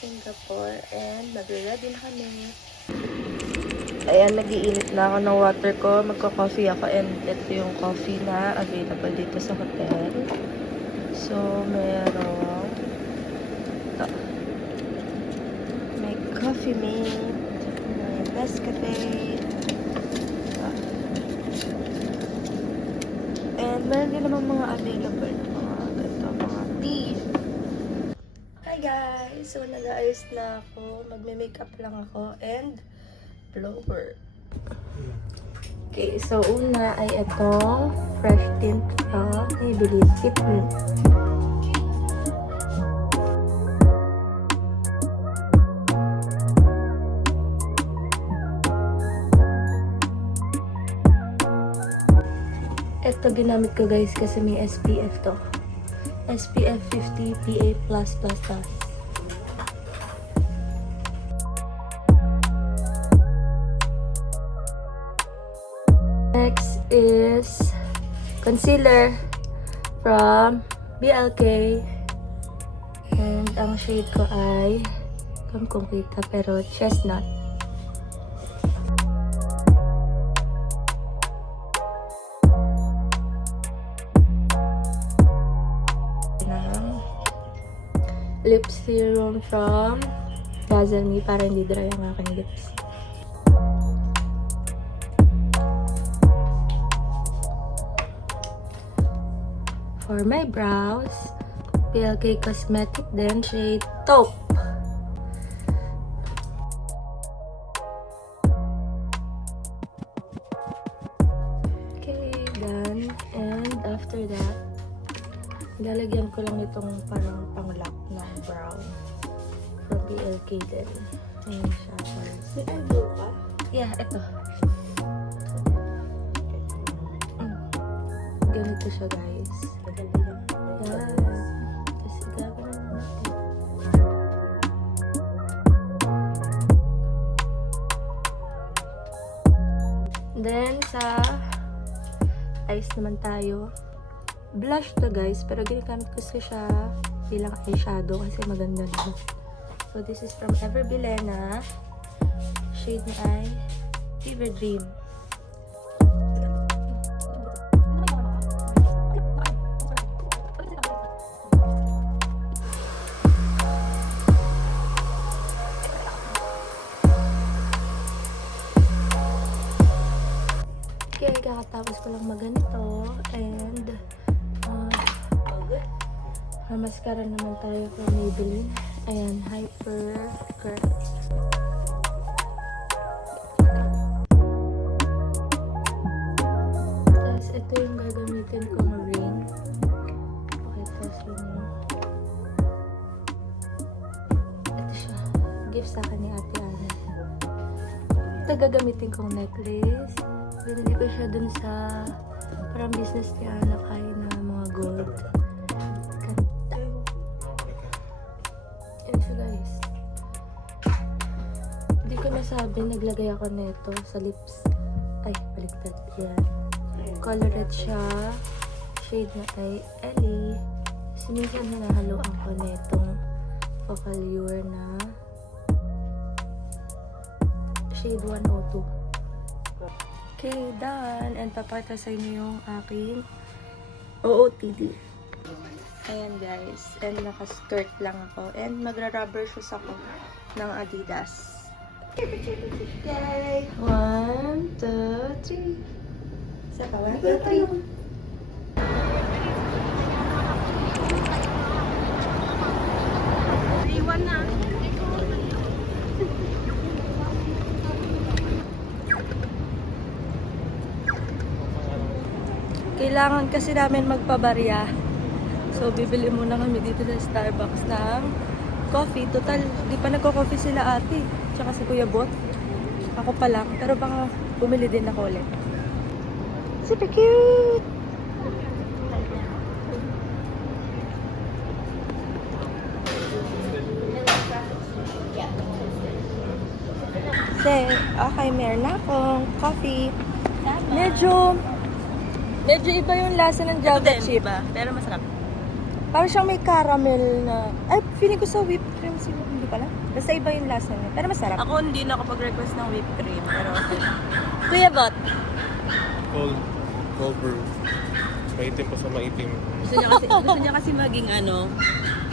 Singapore and magre-ready na kami. Ayan, nag-iinit na ako ng water ko. Magko-coffee ako and ito yung coffee na available dito sa hotel. So, merong ito. May coffee mate. May Nescafe. And meron din naman mga available na mga ganito, mga tea. Hi guys! So, nag-aayos na ako. Magme-makeup lang ako and blower. Okay, so una ay itong fresh tint from Maybelline Fit Me. Ito ginamit ko guys kasi may SPF to. SPF 50 PA+++. Next is concealer from BLK. And ang shade ko ay kung kita pero chestnut. Lip serum from Dazzle Me para hindi dry ang aking lips. For my brows, BLK Cosmetic din shade Taupe. Okay, done. And after that, lalagyan ko lang itong parang pang-lock ng brow from BLK din. Ayan siya. May eyebrow pa? Yeah, ito. Ganito siya guys. Yeah. Kasi gagawin natin. Then sa eyes naman tayo. Blush to guys, pero ginagamit ko siya bilang eyeshadow kasi maganda na. So this is from Ever Bilena. Shade niya ay Fever Dream. Okay, kakatapos ko lang maganito and mascara naman tayo from Maybelline. Ayan, Hyper Curl. Tapos, ito yung gagamitin kong ring. Okay, tapos yun yun. Ito siya. Gift sa akin ni Ate Ana. Ito gagamitin kong necklace. Binili ko siya dun sa parang business ni Ana kay na mga gold. Guys, hindi ko nasabi, naglagay ako nito sa lips. Ay, baliktad. Yan. Colored siya. Shade na ay Ellie. Minsan hinahaluan ko netong Focallure na shade 102. Okay, done. And papakita sa inyo yung aking OOTD. Ayan guys, and naka-skirt lang ako and magra-rubber shoes ako ng Adidas. Okay, 1, 2, 3. Isa pa, 1, 2, 3. Iwan na. Kailangan kasi namin magpabarya. So, bibili muna kami dito sa Starbucks ng coffee. Total, di pa nagko-coffee sila ate. Tsaka si Kuya Bot. Ako pa lang. Pero baka bumili din ako ulit. Super cute! Okay, meron na akong coffee. Medyo iba yung lasa ng Java chip. Iba, pero masarap. Parang siyang may caramel na... Ay, feeling ko sa whipped cream siguro. pala. Basta iba yung lasa niya. Pero masarap. Ako hindi na request ng whipped cream. Pero okay lang. Kuya Bot, Cold brew. Maitim pa sa maitim. gusto niya kasi maging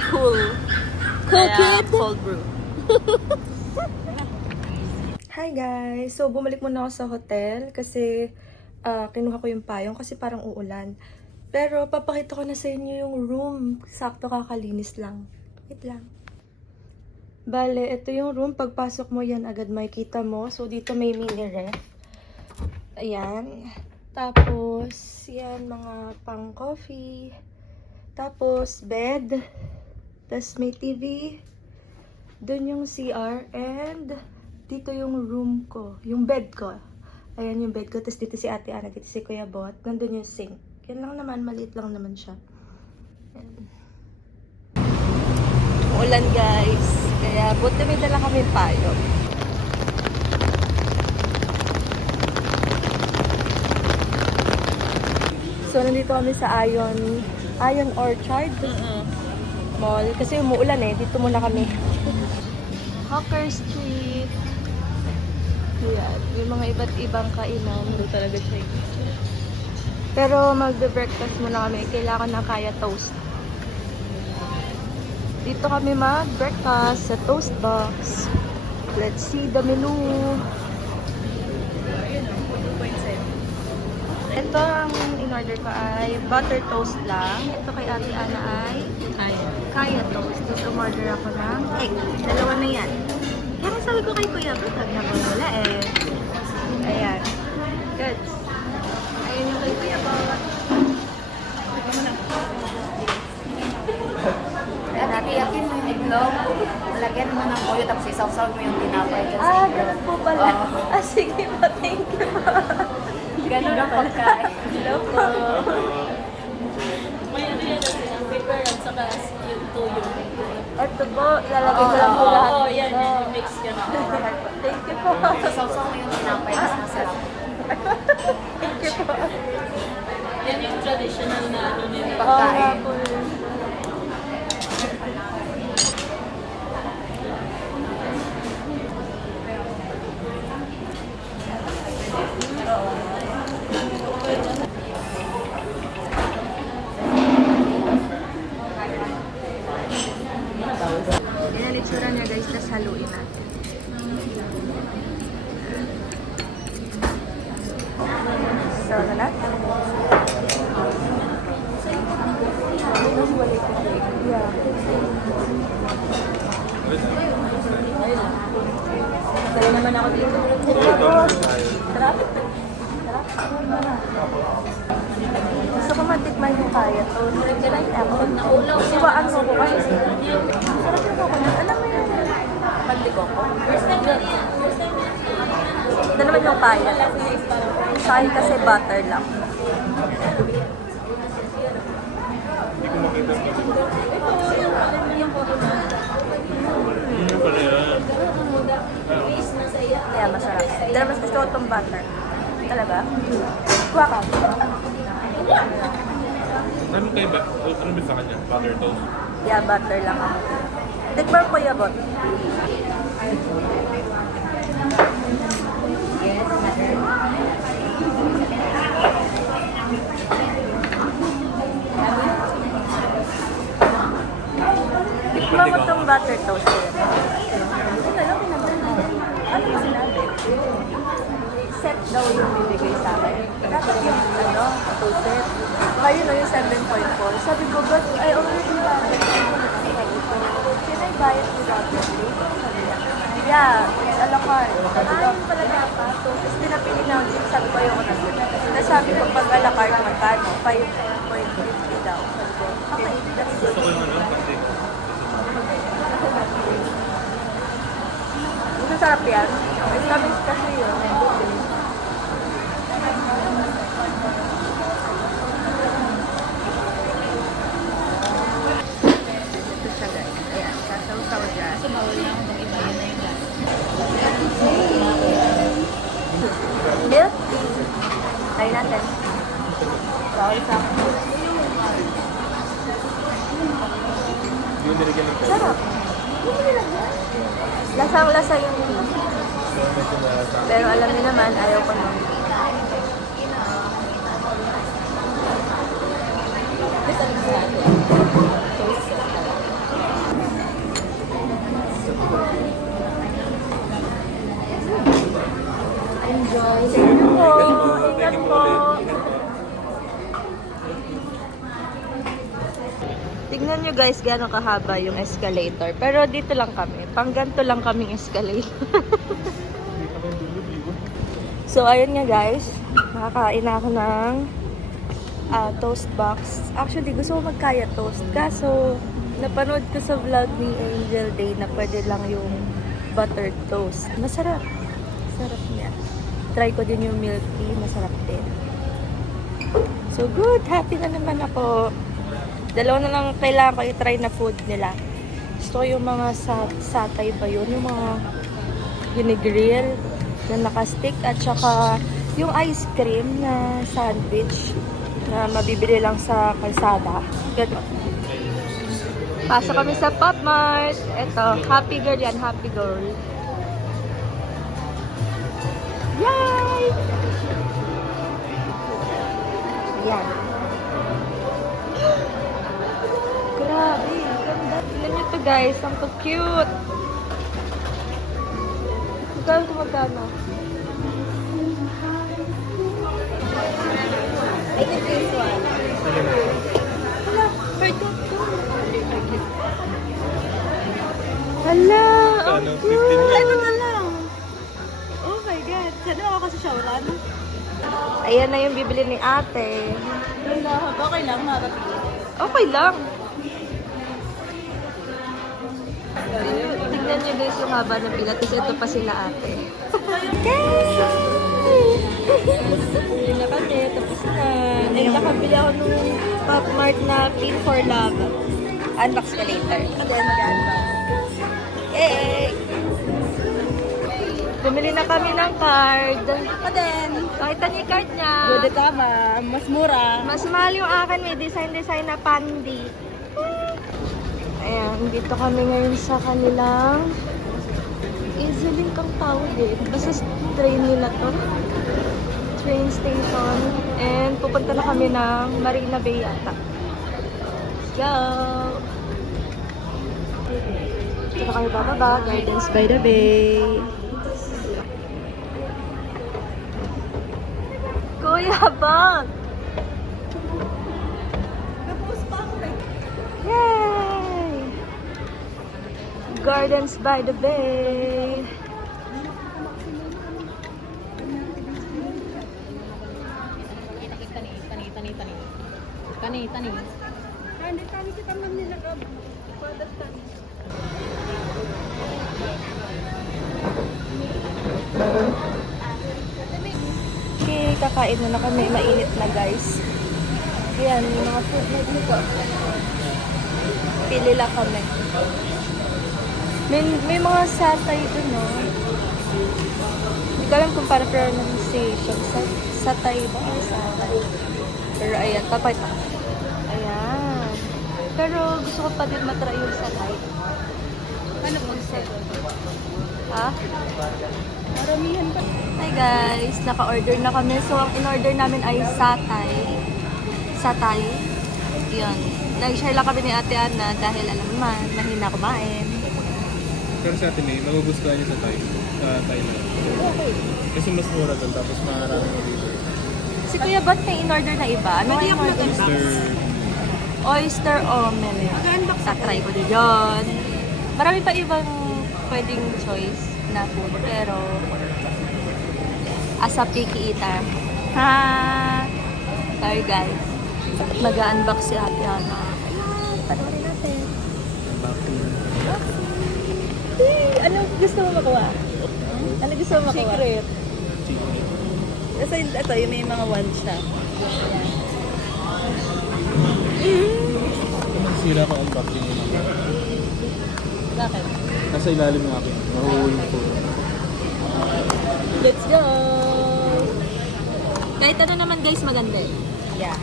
cool. Cool Kaya, kid? cold brew. Hi guys! So, bumalik muna ako sa hotel kasi kinuha ko yung payong kasi parang uulan. Pero, papakita ko na sa inyo yung room. Sakto kakalinis lang. Wait lang. Bale, ito yung room. Pagpasok mo yan, agad makikita mo. So, dito may mini ref. Ayan. Tapos, yan, mga pang coffee. Tapos, bed. Tapos, may TV. Doon yung CR. And, dito yung room ko. Yung bed ko. Ayan yung bed ko. Tapos, dito si Ate Ana. Dito si Kuya Bot. Nandun yung sink. Yan lang naman. Maliit lang naman siya. Ayan. Ulan guys. Kaya buti may dala kami payo. So, nandito kami sa Ion Orchard Mall. Kasi umuulan eh. Dito muna kami. Hawker Street. Yan. May mga iba't ibang kainan. Ano talaga siya. Pero magbe-breakfast muna kami. Kailangan ng kaya toast. Dito kami mag-breakfast sa Toast Box. Let's see the menu. Ito ang in-order ko ay butter toast lang. Ito kay Ate Ana ay kaya toast. Tapos umorder ako ng egg. Dalawa na yan. Kaya sabi ko kay Kuya, batag na wala eh. Ayan. Good. Ayan yung kay Kuya Bawat. Iyakin mo yung itlog, lagyan mo ng oil, tapos isaw-saw mo yung tinapay dyan sa Ah, itlog. ganun po pala. Ah, sige po. Thank you po. Ganun ang pagkain. Hello po. May yan ang paper at saka yung tuyo. Ito po, lalagay ko lang po lahat. Oo, yan. dito. Yan, mix ka na. Thank you po. Isaw-saw mo yung tinapay, mas masarap. Thank you po. Yan yung traditional na nila. Oo nga po. Yan ang itsura niya guys, tas haluin natin. So, na natin. Yeah. Kaya naman ako dito. Sarap. Gusto ko matikman yung kaya to. Like apple. Siwaan mo ko kasi. Sarap yung coconut. Alam mo yun. Pandikoko. Ito naman yung kaya. Kaya kasi butter lang. Hindi ko makita yung Yun pala yan. Kaya masarap. Dahil mas gusto ko itong butter. Talaga? Kuha ka. Ano kayo ba? Ano ba sa kanya? Butter toast? Yeah, butter lang ako. Tikman ko yung bot. Tikman mo itong butter toast. Ano ba sinabi? Set daw yung bibigay sa akin. Dapat yung toasted. Ngayon na yung 7.4. Sabi ko, but I already have it. Can I buy it without the plate? Sabi niya, yeah, it's a la carte. Sabi ko, yun pala dapat. Tapos pinapili na ako. Sabi ko, ayoko na doon. Tapos sabi ko, pag a la carte, magkano? 5.50 daw. Sabi ko, okay, that's good. Gusto ko yung kasi. Masarap yan. May tamis kasi yun. Ito siya guys. Ayan, sasaw-saw dyan. Kasi bawal na ako ng iba. Yan na yung last. Milk tea. Try natin. Bawal sa akin. Yung nilagyan ng Sarap. Hindi mo nilagyan. Lasang lasa yung tea. So, medyo malasa. Pero alam niyo naman, ayaw ko ng tea. Enjoy. Thank you po. Ingat po. Tignan nyo guys, gano'ng kahaba yung escalator. Pero dito lang kami. Pang ganito lang kaming escalator. So, ayun nga guys. Nakakain na ako ng toast box. Actually, gusto ko magkaya toast. Kaso, napanood ko sa vlog ni Angel Day na pwede lang yung buttered toast. Masarap. Sarap niya. Try ko din yung milk tea. Masarap din. So, good. Happy na naman ako. Dalawa na lang kailangan ko i-try na food nila. Gusto ko yung mga satay ba yun? Yung mga ginigrill na nakastick at saka yung ice cream na sandwich na mabibili lang sa kalsada. Ganun. Pasok kami sa Pop Mart. Ito, happy girl yan, happy girl. Yay! Yan. Grabe, ganda. Tignan nyo to guys, ang cute. Magkano? I think this one. Hala, heard that too. Hala, ang Ano, cute. 15 Ito na lang. Oh my God. Sana ako kasi shawran. Ayan na yung bibili ni ate. Okay lang, makakapili. Okay lang. Tignan nyo guys yung haba ng pila. Tapos ito pa sila ate. Bili na kami. Tapos na. Ay, nakabili ako nung Pop Mart na Pin for Love. Unbox ko later. Then, mag-unbox. Yay! Bumili na kami ng card. Ako din. Nakita niyo yung card niya. Good, tama. Mas mura. Mas mahal yung akin. May design na pandi. Ayan, dito kami ngayon sa kanilang EasyLink ang tawag eh. Basta train nila to. Train station. And pupunta na kami ng Marina Bay yata. Let's go! Dito na kami bababa. Gardens by the Bay. Kuya, bang! Yay! Gardens by the Bay. Tani. Okay, kakain na kami. Mainit na guys. Ayan, may mga food na dito. Pili lang kami. May mga satay dun, no? Hindi ko alam kung para pronunciation. Satay ba? Or satay? Pero ayan, papayta. Ayan. Pero gusto ko pa din matry yung satay. Ano po ha? Maramihan pa. Hi guys! Naka-order na kami. So, ang in-order namin ay satay. Satay. Yun. Nag-share lang kami ni Ate Ana dahil alam naman, mahina kumain. Pero sa atin eh, magugustuhan niyo sa Thailand. Okay. Kasi mas mura doon, tapos maraming mo dito. Si Kuya Bot may in-order na iba. Ano ang in-order? Oyster omelette. Mag-unbox Tatry ko din yun. Marami pa ibang pwedeng choice na food. Pero, as a picky eater. Ha! Sorry guys. Mag-unbox si Ate Ana. Ayan, panoorin natin. Ano gusto mo makuha? Ano gusto mo makuha? Secret. Kasi ito, yung may mga one siya. Sira ka unboxing mo naman. Bakit? Nasa ilalim ng akin. Mahuhulog po. Let's go! Kahit ano naman guys, maganda eh. Yeah.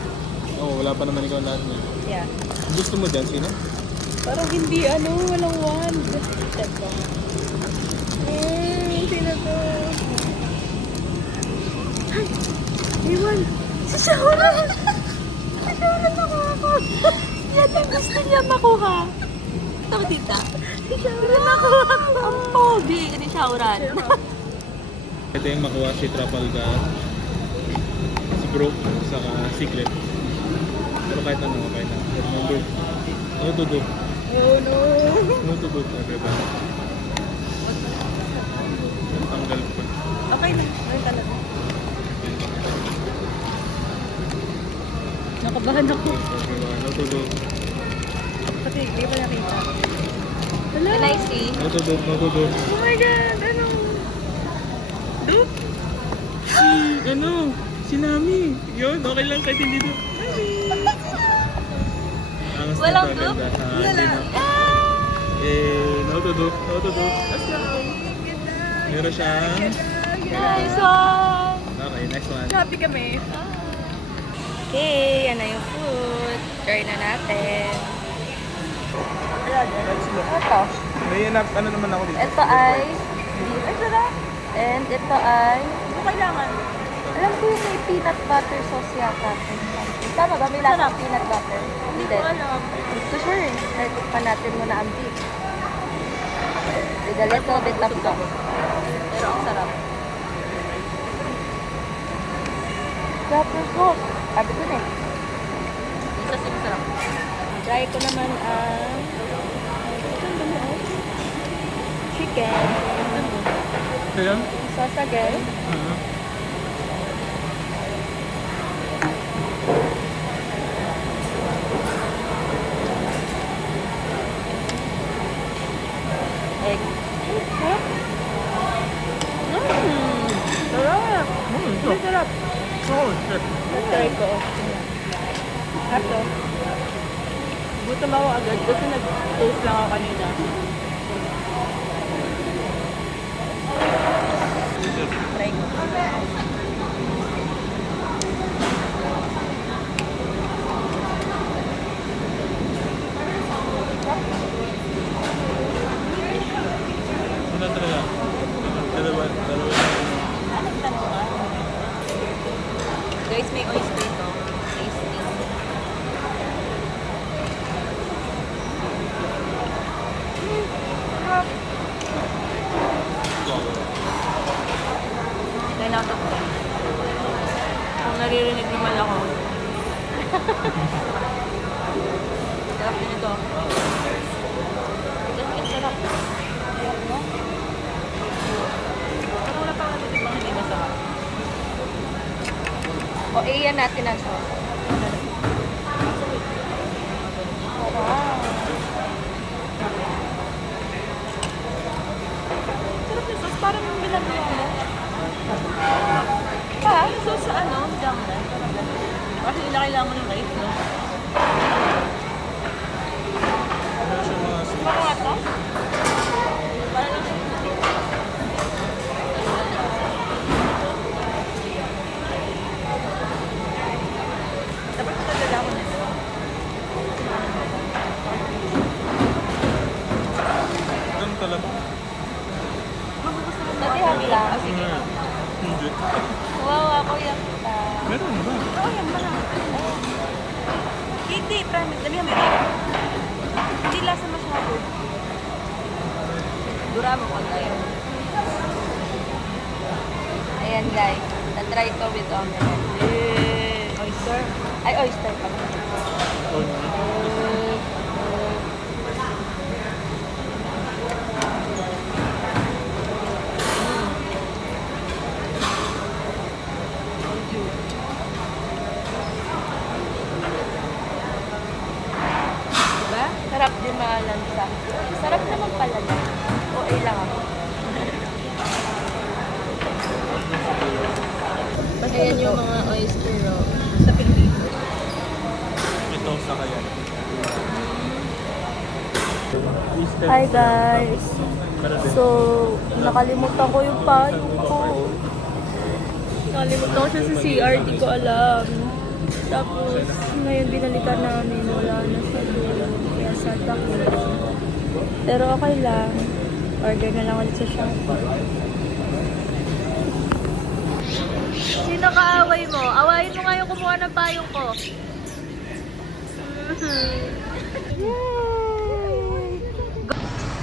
Oo, wala pa naman ikaw lahat niya. Yeah. Gusto mo dyan, sino? Parang hindi, walang wand. Check ko. Shaoran! Shaoran nakuha ko. Yan ang gusto niya makuha. Tama tita. Shaoran nakuha ko. Ang pogi ni Shaoran. Ito yung makuha si Trafalgar, si Brooke, saka Secret. Pero kahit ano, kahit ano. No to do. Oh no. No to do. Diba? Tanggal pa. Okay na. Ay talaga. Nakabahan ako. No to do. Pati, hindi ko nakita. Hello? Can I see? No to do. No to do. Oh my God! Ano? Dup? Ano? Si Nami. Yun, okay lang kahit hindi doon. Ang Walang ganda. dup? Wala. No to do. No to do. Let's go. Meron siyang... Nice one! Okay, next one. Happy kami. Okay, yan na yung food. Try na natin. Ito. May ano naman ako dito. Ito ay beef. Ay, sarap. And ito ay... Ano kailangan? Alam ko yung may peanut butter sauce yata. Tama ba? May lasang peanut butter? Hindi ko alam. Gusto sure. Natikpan natin muna ang beef. With a little bit of sauce. Pero ang sarap. Butter sauce. Sabi ko na eh. Isa sa sarap. Try ko naman ang chicken. Ayan. Sauce again. Egg. Sarap. Sarap. Sarap. Oh, shit. Try ko. Ito. Gutom ako agad kasi nag-taste lang ako kanina. Try ko. Ano talaga? Dalawa. Anong tanong ka? Guys, may oyster to. Tasty. Then out of 10. Kung naririnig naman ako. Sarap din ito. Ang sarap. Parang wala pang natitipang hindi masarap. O, iyan natin ang sauce. Wow. Sarap yung sauce. Parang yung binagawa mo. Ha? Sauce sa ano? Jamlan. Kasi kailangan mo ng rice, no? Meron siyang mga sweet. Parang ito? Parang lang siya puti. Dapat ito talaga mo nito. Ganun talaga. Dati habi lang. Sige. Hindi. Wow, ako yung kita. Meron ba? Oo, yan pala. Hindi, promise. Damihan mo yun. Hindi lasa masyado. Dura mo ko tayo. Ayan guys. Na-try ko with omelette. Oyster? Ay, oyster pa. Oh, no. Diba? Sarap din mga lansa. Sarap naman pala na. Okay lang ako. Ayan yung mga oyster roll sa Pilipinas. Ito sa kaya. Hi guys! So, nakalimutan ko yung payong ko. Nakalimutan ko siya sa CR, di ko alam. Tapos, ngayon binalikan namin, wala na sa doon. Kaya sad ako. Pero okay lang. Order na lang ulit sa Shopee. Sino kaaway away mo. Awayin mo nga yung kumuha ng payong ko. Yay!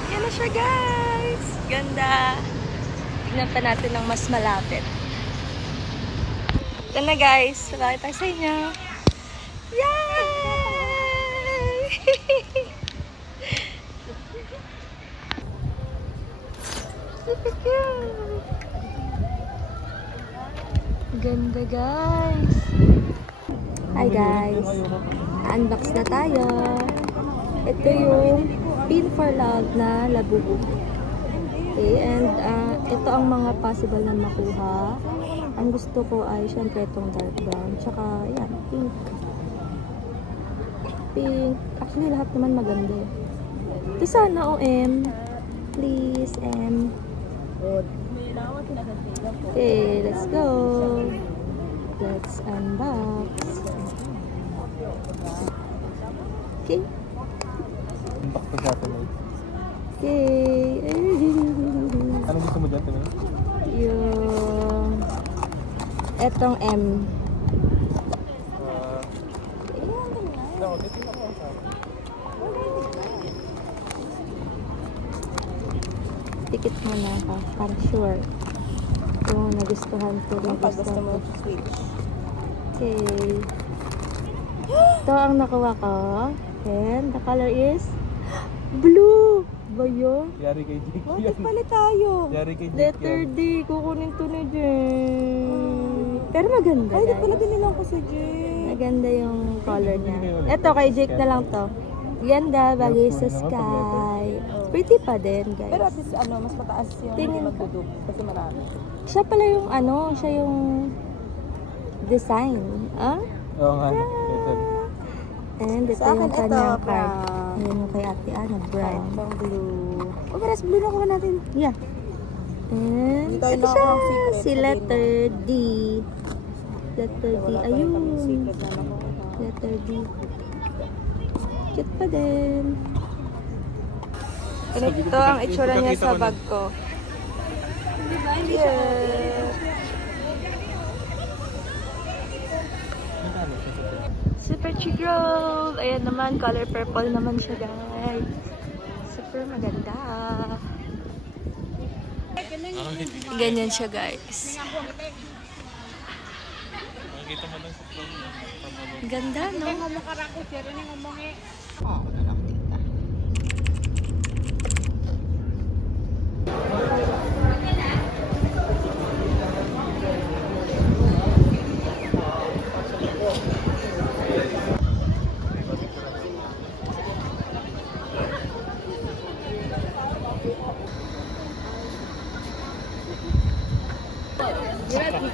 Yan na siya, guys! Ganda! Tignan pa natin ng mas malapit. Ito na, guys. Bakit tayo sa inyo? Yay! Super cute! Ganda, guys! Hi, guys! Unbox na tayo. Ito yung Pin for Love na labubu. Okay, and ito ang mga possible na makuha. Ang gusto ko ay syempre itong dark brown. Tsaka, yan, pink. Pink. Actually, lahat naman maganda eh. Ito sana, M. Please, M. Okay, let's go. Let's unbox. Okay. Unbox pa siya tonight. Okay. Anong gusto mo dyan tonight? Yung etong M. Tikit mo na ka, para sure. Kung nagustuhan ko, nagustuhan ko. Okay. Ito ang nakuha ko. And the color is blue. Ba yun? Yari kay Jake. Bakit pala tayo? Yari kay Jake. Letter D. Kukunin to ni Jen. Pero maganda. Ay, di pala binilang ko sa Jake. Maganda yung color niya. Ito, kay Jake na lang to. Ganda, bagay sa sky. Pretty pa din, guys. Pero at least mas mataas yung Tingin ko. magduduk kasi marami. Siya pala yung siya yung design. Ah? Oo nga. And ito Sa akin, yung ito, kanyang card. brown. Ayan yung kay Ate Ana, brown. Pang blue. O, pares blue na kuha natin. Yeah. And Hindi tayo ito siya, nakaka-secret. si letter D. Letter D. Ayun. Secret na nakuha. Letter D. Cute pa din. Ito ang itsura niya sa bag ko. Yeah. Super Chigrove! Ayan naman, color purple naman siya, guys. Super maganda. Ganyan siya, guys. Makikita mo lang sa phone. Ganda, no?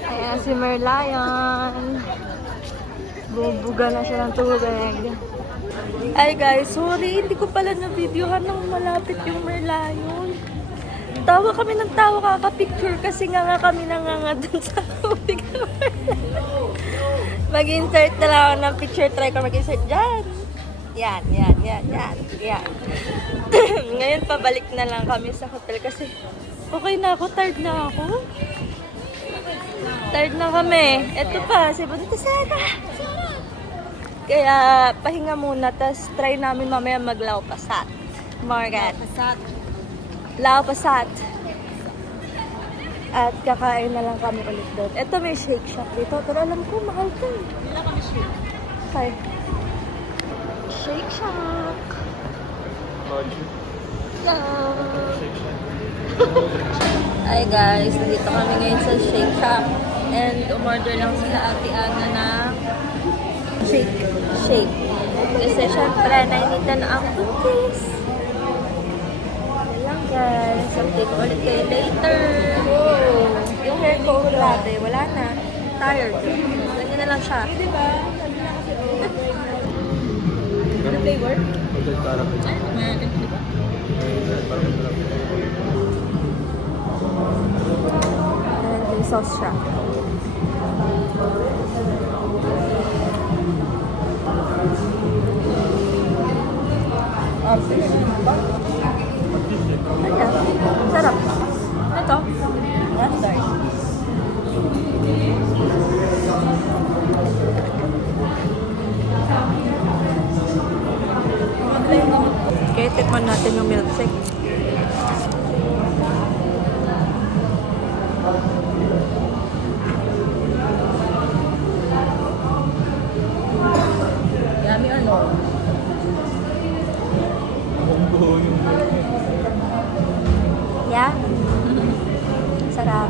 Ayan si Merlion. Bubuga na siya ng tubig. Ay guys, sorry, hindi ko pala na-videohan ng malapit yung Merlion. Tawa kami ng tawa kaka-picture kasi nga kami nanganga dun sa tubig. Mag-insert na lang ako ng picture. Try ko mag-insert dyan. Yan. Ngayon pabalik na lang kami sa hotel kasi okay na ako, tired na ako. Tired na kami. Eto pa, si Bonita Sara. Kaya pahinga muna, tas try namin mamaya maglaw pasat. Morgan. Lao pasat. At kakain na lang kami ulit doon. Eto may Shake Shack dito. Pero alam ko, mahal to eh. Wala kami shake. Okay. Shake Shack. Hi guys, nandito kami ngayon sa Shake Shack. And umorder lang sila Ate Ana ng shake. Kasi syempre, nainita na ang cookies. Yan lang guys. Update ko ulit kayo later. Oh, yung hair ko dati, wala na. Tired. Ganyan na lang siya. Diba? Ano flavor? Hotel caramel. And may sauce siya. Ayan. Sarap. Ito. Raspberry. Tikman natin yung milkshake. Yummy or no? Buong Yeah. Sarap.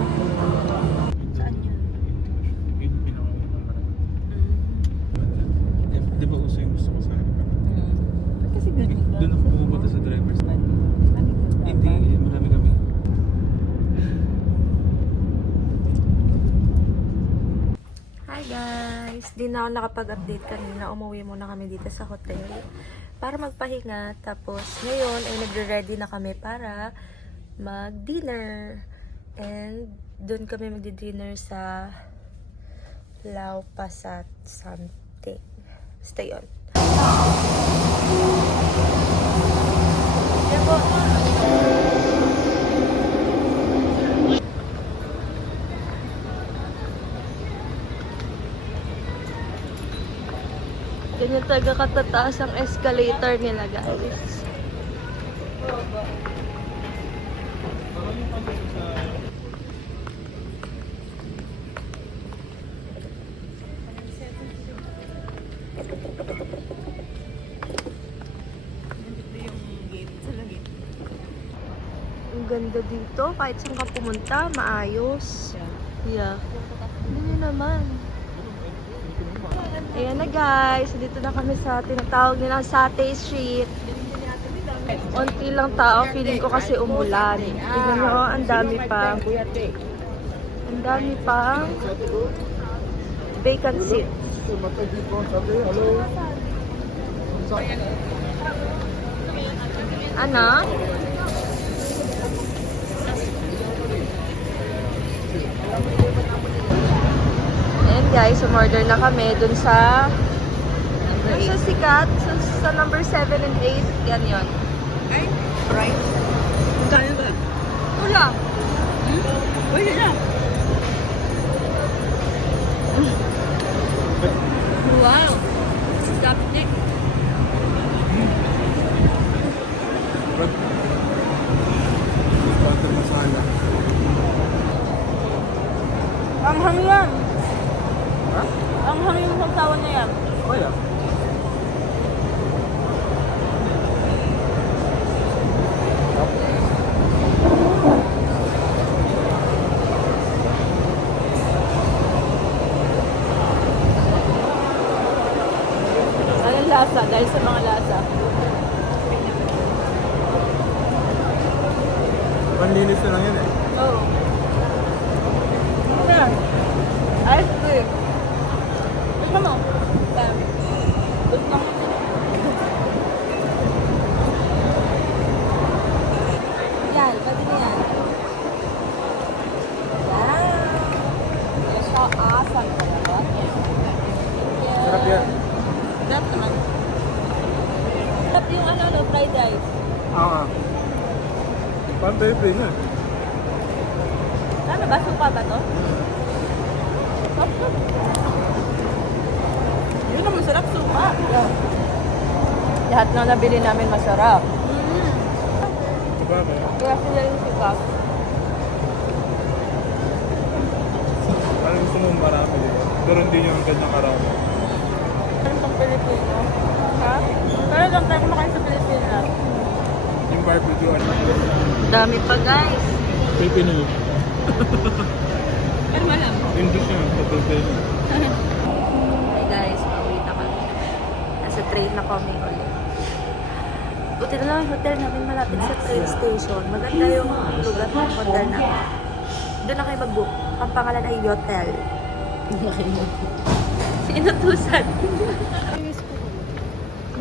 Saan yun? yung pinakamarami. Di ba uso yung gusto ko sa akin? Kasi ganun ba? Doon ako pupunta sa driver's line. Hindi, marami kami. Hi guys! Di na ako nakapag-update kanina. Umuwi muna kami dito sa hotel para magpahinga. Tapos ngayon ay nagre-ready na kami para mag-dinner. And doon kami magdi-dinner sa Lau Pasat something. Stay on. Yan po. Ganyan talaga katataas ang escalator nila, guys. Ang ganda dito. Kahit saan ka pumunta, maayos. Yeah. Hindi naman. Ayan na guys, dito na kami sa tinatawag nilang Satay Street. Unti lang tao, feeling ko kasi umulan. Tignan nyo, ang dami pa. Ang dami pang vacant seat. Ano? Ayan guys, umorder na kami dun sa sikat, sa number 7 and 8. Yan yun. Ay, right. Magkano ba? Wala. Pwede na. Wow. Stop it. Butter masala. Ang hangin yan. Ha? Ang hangin yung pagtawan na yan. Kaya? Anong lasa? Dahil sa mga lasa. Panlinis na lang yan eh. Oh. Ano yan? Ice cream. Tignan mo. Gusto lang. Yan, pwede na yan. Yan. So awesome talaga. Sarap yan. Sarap naman. Sarap yung fried rice. Ah. Pantay-pay na. Ano ba? Suka ba to? Sarap. Yun ang masarap, suka. Yeah. Lahat na nabili namin masarap. Diba ba? Kaya sila yung suka. Ano gusto mong marami diba? Pero hindi nyo ang ganyang karami. Ano itong Pilipino? Ha? Pero lang tayo kumakain sa Pilipinas. Yung barbecue ano? Dami pa guys. Filipino. Pero malam. Yung dish yun, sa Filipino. Hey guys, pauwi na kami. Nasa train na kami ulit. Buti na lang yung hotel namin malapit sa train station. Maganda yung lugar ng hotel namin. Doon na kayo mag-book. Ang pangalan ay Yotel. Sinutusan.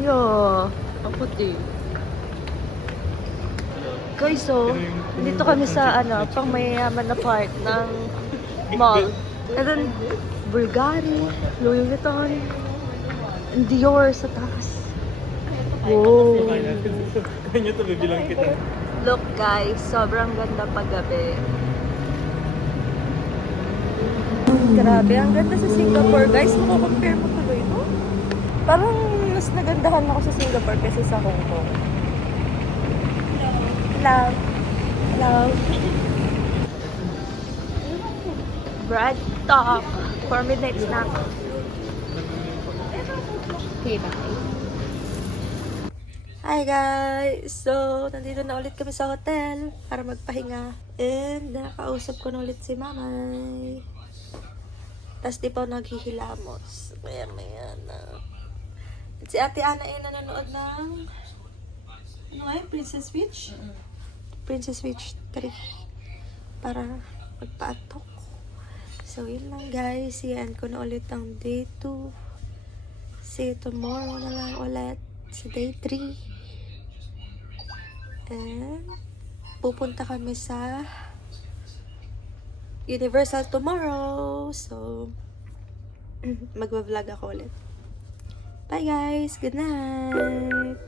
Yo, ang puti. Guys, so, dito kami sa pang mayayaman na part ng mall. And then, Bulgari, Louis Vuitton, and Dior sa taas. Wow. Kanya to, bibilang kita. Look guys, sobrang ganda paggabi. Grabe, ang ganda sa Singapore guys. Mako-compare mo tuloy ito. Parang mas nagandahan ako sa Singapore kasi sa Hong Kong. Love. Love. Bread talk for midnight snack. Okay, bye. Hi guys! So, nandito na ulit kami sa hotel para magpahinga. And, nakausap ko na ulit si Mamay. Tapos di pa ako naghihilamos. Maya na. At si Ate Ana ay nanonood ng ano nga yun? Princess Switch? Princess Switch 3. Para magpaatok. So, yun lang guys. Yan ko na ulit ang day 2. See you tomorrow na lang ulit sa day 3. And, pupunta kami sa Universal tomorrow. So, magva-vlog ako ulit. Bye guys! Good night!